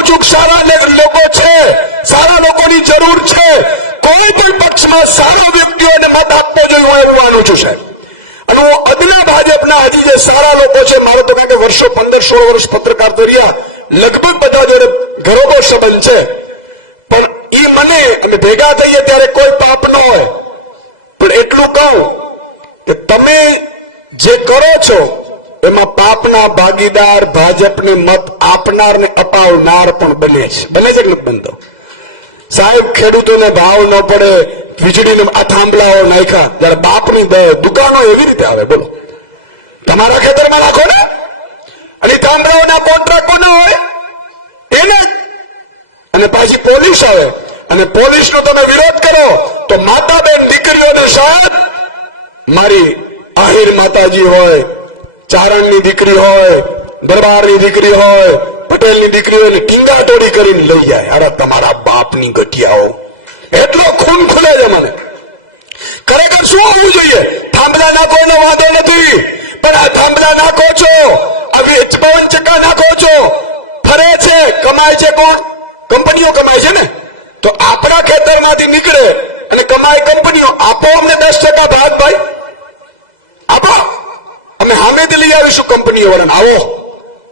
કહું છું કે સારા લોકો છે, સારા લોકોની જરૂર છે. કોઈ પણ પક્ષમાં સારા વ્યક્તિઓને મત આપવો જોઈએ, હું એવું માનું છું સાહેબ. અને હું અદના ભાજપના હજી જે સારા લોકો છે, મારો તો કે વર્ષો 15-16 વર્ષ પત્રકાર તો રહ્યા, લગભગ બધા જોડે ઘરોબો સંબંધ છે. પણ ઈ મને અમે ભેગા થઈએ ત્યારે કોઈ પાપ ન હોય. પણ એટલું કહું કે તમે જે કરો છો એમાં પાપના ભાગીદાર ભાજપને મત આપનાર ને અપાવનાર પણ બને છે. બને છે કે નથી બનતો? સાહેબ, ખેડૂતોને ભાવ ન પડે, વીજળીને આ થાંભલાઓ નાખ્યા, જયારે બાપની દુકાનો એવી રીતે આવે. બોલો, તમારા ખેતરમાં નાખો ને, અને થાંભલાઓના કોન્ટ્રાક્ટ કોનો હોય? એને. અને પાછી પોલીસ આવે, અને પોલીસનો તમે વિરોધ કરો તો માતા બેન દીકરીઓને સાહેબ, મારી આહિર માતાજી હોય, ચારણની દીકરી હોય, દરબારની દીકરી હોય, પટેલની દીકરી હોય, ટીંગા તોડી કરીને લઈ જાય. અરે તમારા બાપની ગઠિયાઓ, એટલો ખૂન ખુલે છે મને. ખરેખર શું હોવું જોઈએ? થાંભલા નાખો એનો વાંધો નથી, પણ આ થાંભલા નાખો છો, આવી 52 ચક્કા નાખો છો, ફરે છે, કમાય છે કોણ? કંપનીઓ કમાય છે ને. તો આપણા ખેતરમાંથી નીકળે અને કમાય કંપનીઓ. આપો અમને 10% ભાગ ભાઈ, આપો. અમે સામેથી લઈ આવીશું કંપનીઓ વાળાને. આવો.